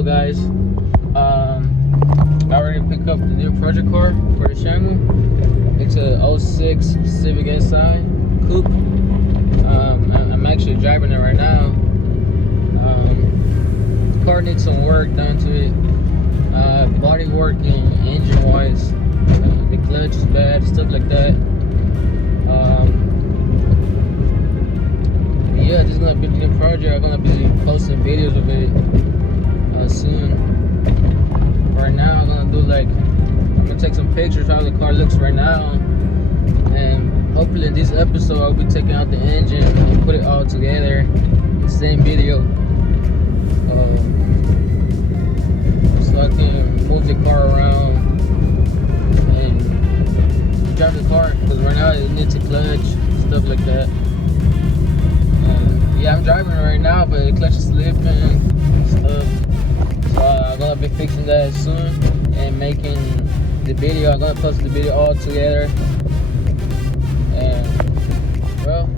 Hello guys. I already picked up the new project car for the channel. It's a 06 Civic Si coupe. I'm actually driving it right now. The car needs some work done to it. Body work and engine wise. The clutch is bad, stuff like that. Yeah, this is gonna be the new project. I'm gonna be posting videos of it soon. Right now, I'm gonna take some pictures of how the car looks right now, and hopefully in this episode I'll be taking out the engine and put it all together in the same video, so I can move the car around and drive the car, because right now it needs a clutch, stuff like that. Yeah, I'm driving it right now, but the clutch is slipping and stuff. So I'm gonna be fixing that soon and making the video. I'm gonna post the video all together. And well,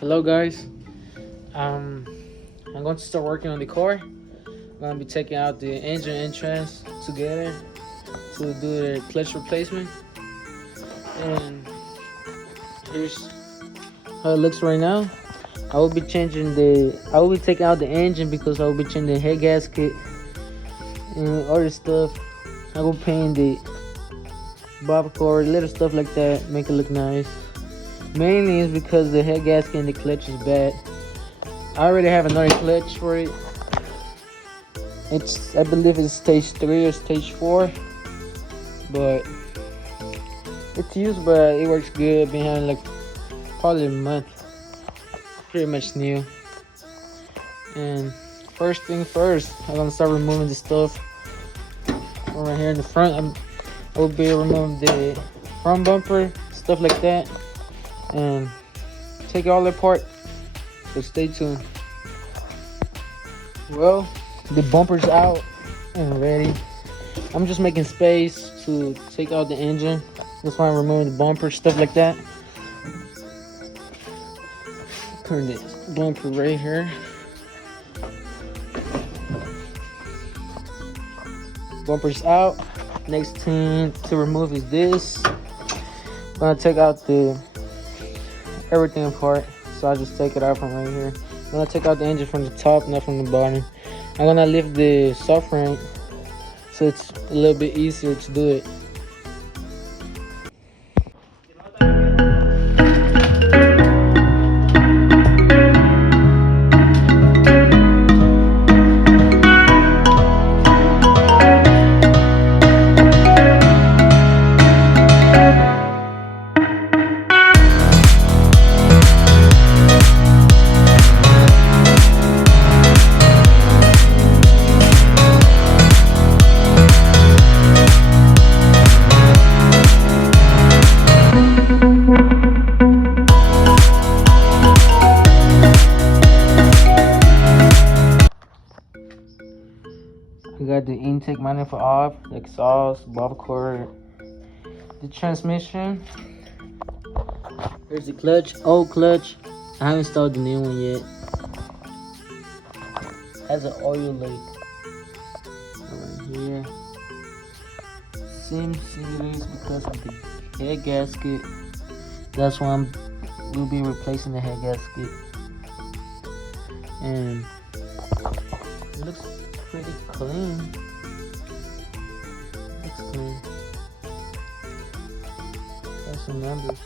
hello guys. I'm going to start working on the car. I'm gonna be taking out the engine entrance together to do the clutch replacement, and here's how it looks right now. I will be taking out the engine because I will be changing the head gasket and other stuff. I will paint the bob cord, little stuff like that, make it look nice. Mainly is because the head gasket and the clutch is bad. I already have another clutch for it. I believe it's stage 3 or stage 4, but it's used, but it works good. Been having like probably a month. Pretty much new. And first thing first, I'm gonna start removing the stuff from right here in the front. I will be removing the front bumper, stuff like that, and take it all apart. So stay tuned. Well, the bumper's out and ready. I'm just making space to take out the engine. That's why I'm removing the bumper, stuff like that. Turn the bumper right here. Bumper's out. Next thing to remove is this. I'm gonna take out everything apart. So I'll just take it out from right here. I'm gonna take out the engine from the top, not from the bottom. I'm gonna lift the subframe so it's a little bit easier to do it. We got the intake manifold off, the exhaust, bob cord, the transmission. Here's the clutch, old clutch. I haven't installed the new one yet. Has an oil leak right here. Seems serious because of the head gasket. That's why we'll be replacing the head gasket. And it looks pretty clean. Looks clean. That's some numbers.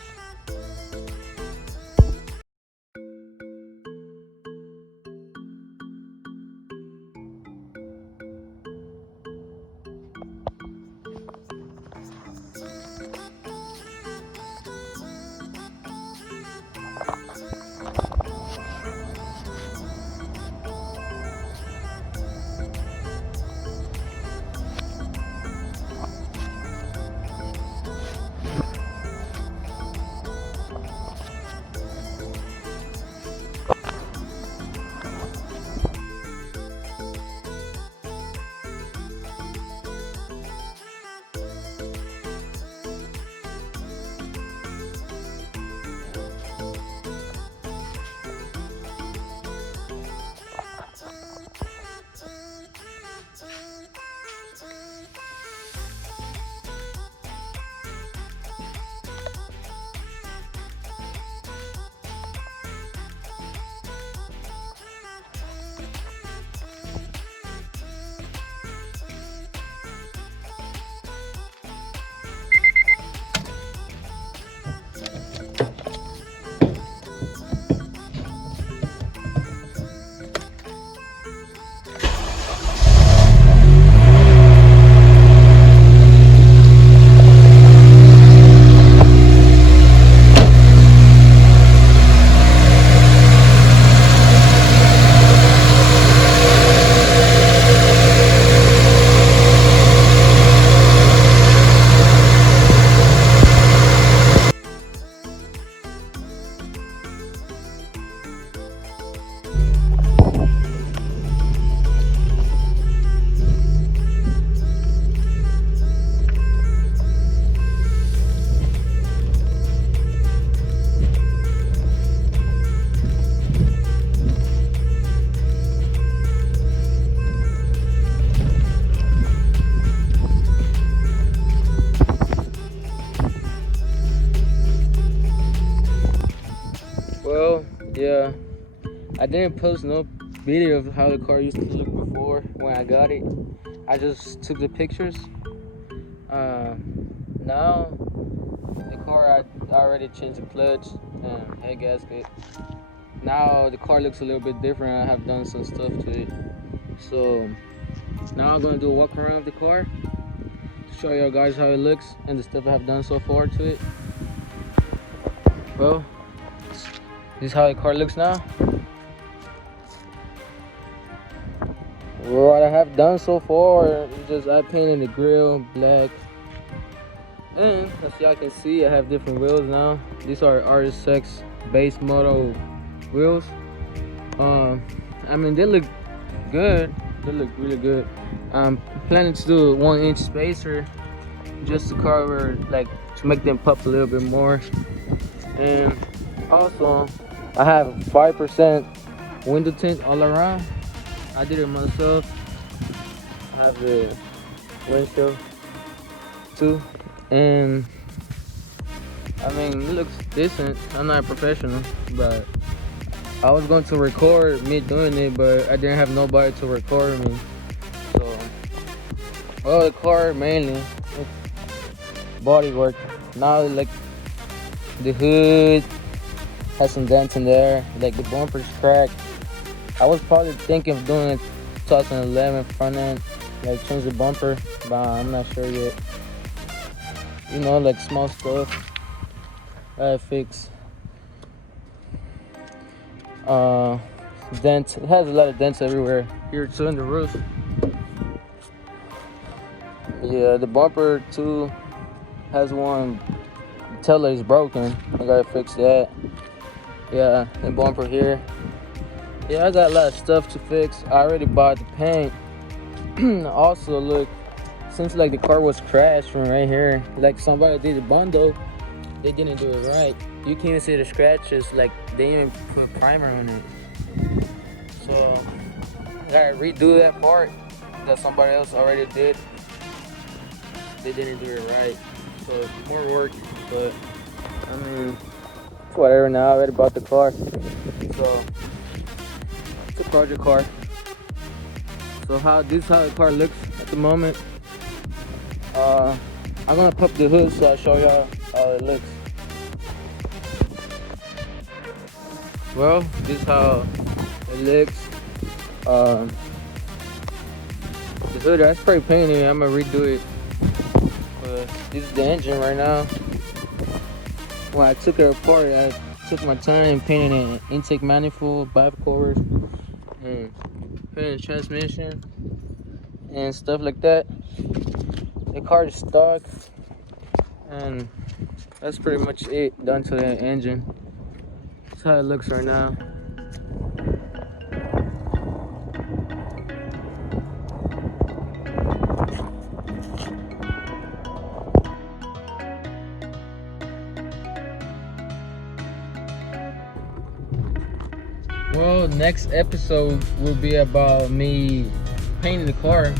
Well, yeah, I didn't post no video of how the car used to look before when I got it. I just took the pictures. Now the car, I already changed the clutch and head gasket. Now the car looks a little bit different. I have done some stuff to it. So now I'm gonna do a walk around of the car to show you guys how it looks and the stuff I have done so far to it. Well, this is how the car looks now. What I have done so far is just I painted the grill black, and as y'all can see, I have different wheels now. These are RSX base model wheels. I mean, they look good. They look really good. I'm planning to do a 1-inch spacer just to cover, like, to make them pop a little bit more. And also, I have 5% window tint all around. I did it myself. I have the windshield too, and I mean, it looks decent. I'm not a professional, but I was going to record me doing it, but I didn't have nobody to record me. So, well, the car mainly it's body work. Now, like, the hood has some dents in there, like the bumper's cracked. I was probably thinking of doing a 2011 front end, like change the bumper, but I'm not sure yet. You know, like small stuff I fix. Dents. It has a lot of dents everywhere. Here too in the roof. Yeah, the bumper too has one. The tailor is broken. I gotta fix that. Yeah, the bumper here. Yeah, I got a lot of stuff to fix. I already bought the paint. Also, look, since like the car was crashed from right here, like somebody did a bundle, they didn't do it right. You can even see the scratches, like they didn't even put primer on it. So I gotta redo that part that somebody else already did. They didn't do it right, so more work. But I mean, it's whatever now. I already bought the car, so it's a project car. So this is how the car looks at the moment. I'm gonna pop the hood so I'll show y'all how it looks. Well, this is how it looks. The hood, I spray painted it. I'm gonna redo it. But this is the engine right now. When I took it apart, I took my time painting an intake manifold, bifocals, and painting the transmission and stuff like that. The car is stock, and that's pretty much it done to the engine. That's how it looks right now. Well, next episode will be about me painting the car.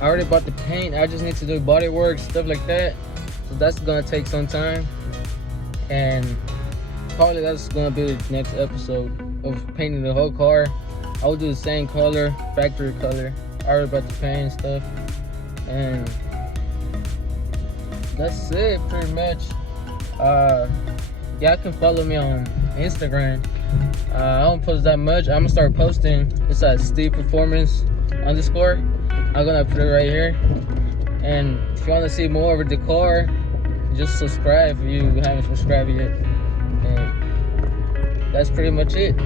I already bought the paint. I just need to do body work, stuff like that. So that's gonna take some time. And probably that's gonna be the next episode of painting the whole car. I will do the same color, factory color. I already bought the paint and stuff. And that's it pretty much. Y'all can follow me on Instagram. I don't post that much. I'm gonna start posting. It's at Steve Performance _ I'm gonna put it right here. And if you want to see more of the car, just subscribe if you haven't subscribed yet. And that's pretty much it.